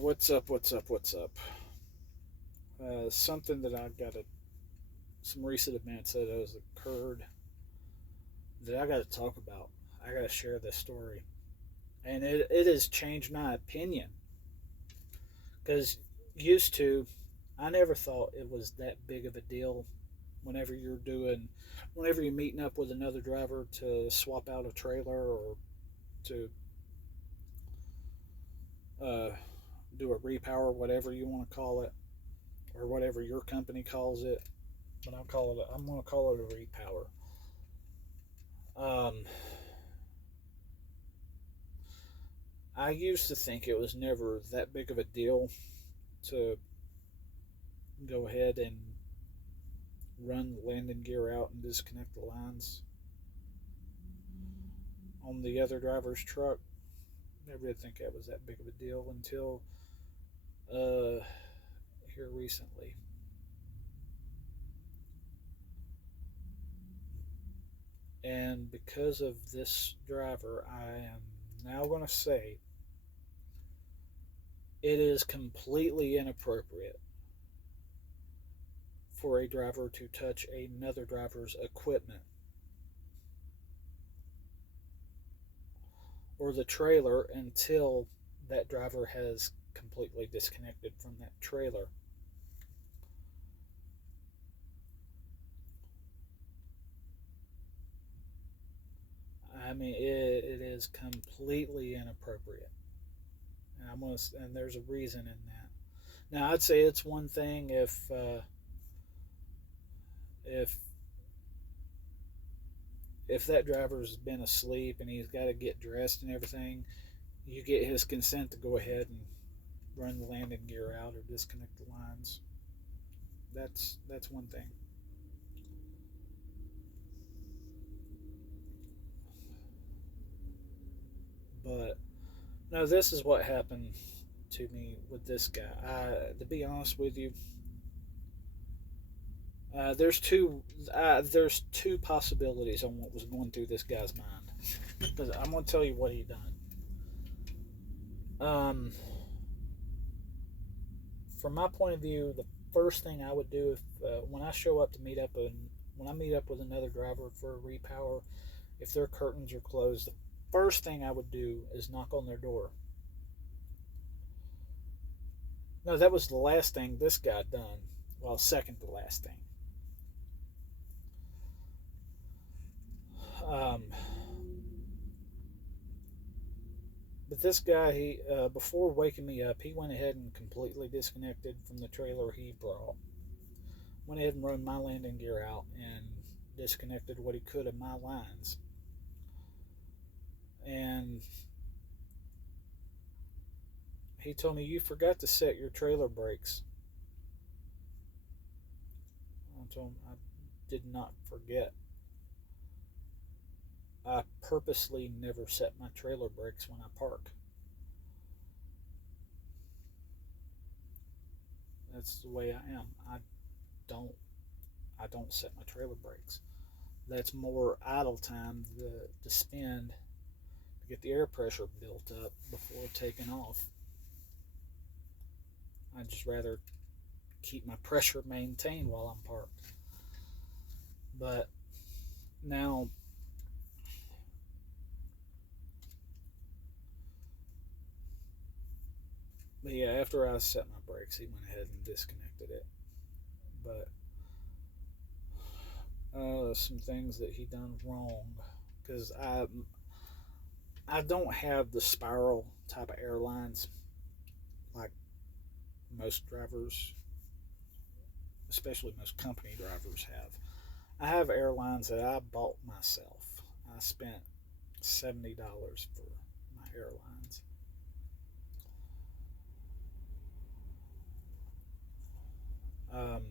What's up? What's up? What's up? Something that I got some recent events that has occurred that I got to talk about. I got to share this story, and it has changed my opinion. Because used to, I never thought it was that big of a deal. Whenever whenever you're meeting up with another driver to swap out a trailer or to uh, do a repower, whatever you want to call it, or whatever your company calls it. But I'm going to call it a repower. Um, I used to think it was never that big of a deal to go ahead and run the landing gear out and disconnect the lines on the other driver's truck. Never did think that was that big of a deal until uh, here recently. And because of this driver, I am now going to say it is completely inappropriate for a driver to touch another driver's equipment or the trailer until that driver has completely disconnected from that trailer. I mean, it is completely inappropriate, and and there's a reason in that. Now, I'd say it's one thing if if that driver's been asleep and he's got to get dressed and everything, you get his consent to go ahead and run the landing gear out or disconnect the lines. That's one thing. But no, this is what happened to me with this guy. To be honest with you, there's two possibilities on what was going through this guy's mind. Because I'm gonna tell you what he done. Um, from my point of view, the first thing I would do if when I show up to meet up and when I meet up with another driver for a repower, if their curtains are closed, the first thing I would do is knock on their door. No, that was the last thing this guy done. Well, second to last thing. Um, but this guy, he before waking me up, he went ahead and completely disconnected from the trailer he brought. Went ahead and run my landing gear out and disconnected what he could of my lines. And he told me, "You forgot to set your trailer brakes." I told him, "I did not forget. I purposely never set my trailer brakes when I park. That's the way I am. Don't I don't set my trailer brakes. That's more idle time to spend to get the air pressure built up before taking off. I'd just rather keep my pressure maintained while I'm parked." But now, but yeah, after I set my brakes, he went ahead and disconnected it. But some things that he done wrong, because I don't have the spiral type of airlines like most drivers, especially most company drivers have. I have airlines that I bought myself. I spent $70 for my airlines. Um,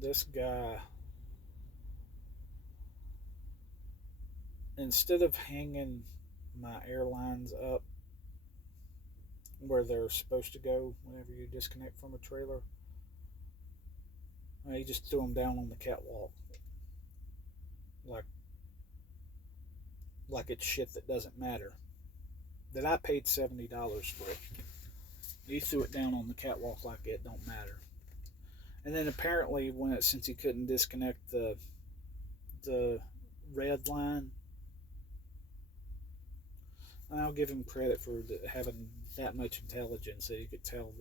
this guy, instead of hanging my airlines up where they're supposed to go whenever you disconnect from a trailer, he just threw them down on the catwalk like like it's shit that doesn't matter. That I paid $70 for. He threw it down on the catwalk like it don't matter. And then apparently, since he couldn't disconnect the red line, and I'll give him credit for having that much intelligence that he could tell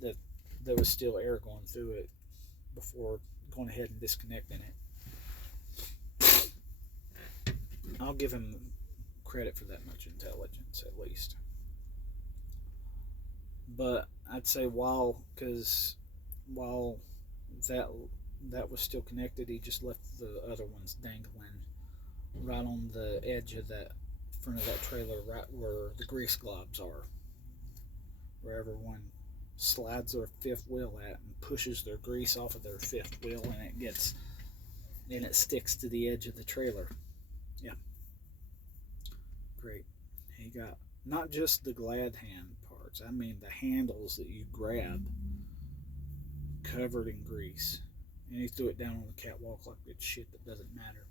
that there was still air going through it before going ahead and disconnecting it. I'll give him credit for that much intelligence at least. But I'd say while that was still connected, he just left the other ones dangling right on the edge of that front of that trailer, right where the grease globs are, where everyone slides their fifth wheel at and pushes their grease off of their fifth wheel, and it sticks to the edge of the trailer. Yeah, great. He got not just the glad hand parts, I mean the handles that you grab covered in grease, and he threw it down on the catwalk like it's shit that doesn't matter.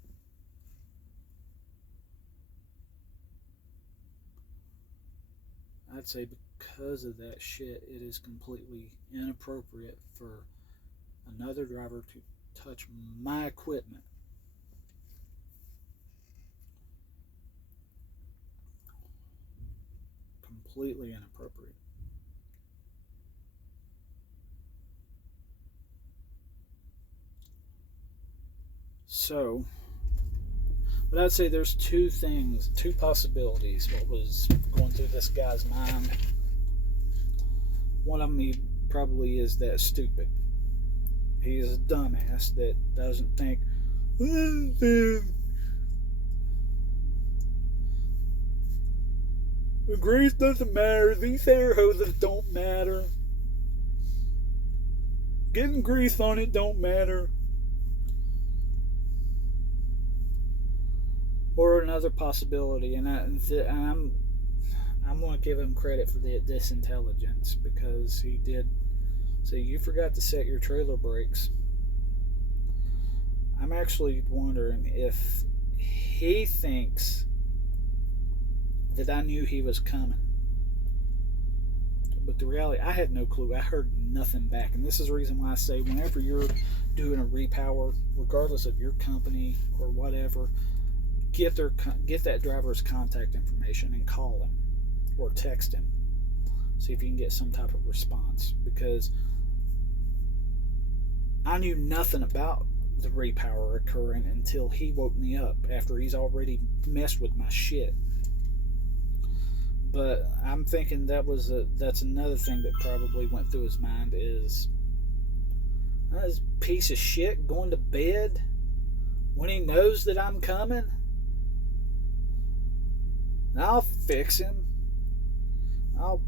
I'd say because of that shit, it is completely inappropriate for another driver to touch my equipment. Completely inappropriate. So, but I'd say there's two possibilities what was going through this guy's mind. One of them, he probably is that stupid. He's a dumbass that doesn't think, the grease doesn't matter, these air hoses don't matter, getting grease on it don't matter. Or another possibility, and I'm going to give him credit for this intelligence, because he did say, you forgot to set your trailer brakes. I'm actually wondering if he thinks that I knew he was coming. But the reality, I had no clue. I heard nothing back. And this is the reason why I say, whenever you're doing a repower, regardless of your company or whatever, get that driver's contact information and call him or text him. See if you can get some type of response, because I knew nothing about the repower occurring until he woke me up after he's already messed with my shit. But I'm thinking that's another thing that probably went through his mind is, this piece of shit going to bed when he knows that I'm coming. I'll fix him. I'll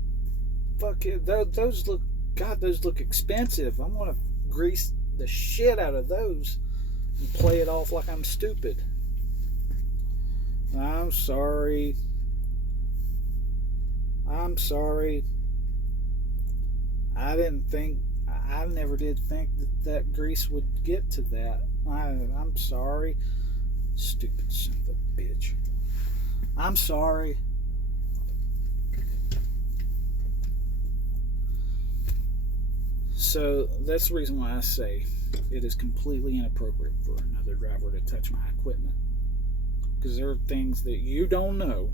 fuck it. Those look expensive. I'm gonna grease the shit out of those and play it off like I'm stupid. I'm sorry. I never did think that grease would get to that. I'm sorry. Stupid son of a bitch. I'm sorry. So that's the reason why I say it is completely inappropriate for another driver to touch my equipment. Because there are things that you don't know.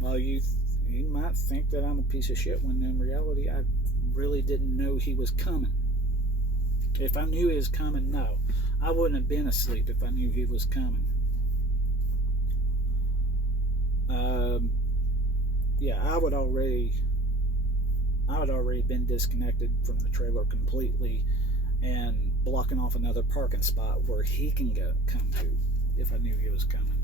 Well, you might think that I'm a piece of shit, when in reality I really didn't know he was coming. If I knew he was coming, no. I wouldn't have been asleep if I knew he was coming. Yeah, I would already been disconnected from the trailer completely and blocking off another parking spot where he can come to if I knew he was coming.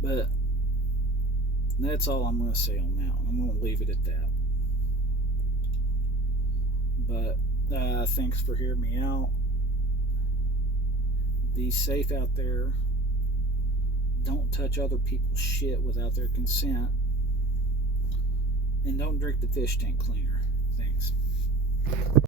But that's all I'm going to say on that one. I'm going to leave it at that. But thanks for hearing me out. Be safe out there. Don't touch other people's shit without their consent. And don't drink the fish tank cleaner. Thanks.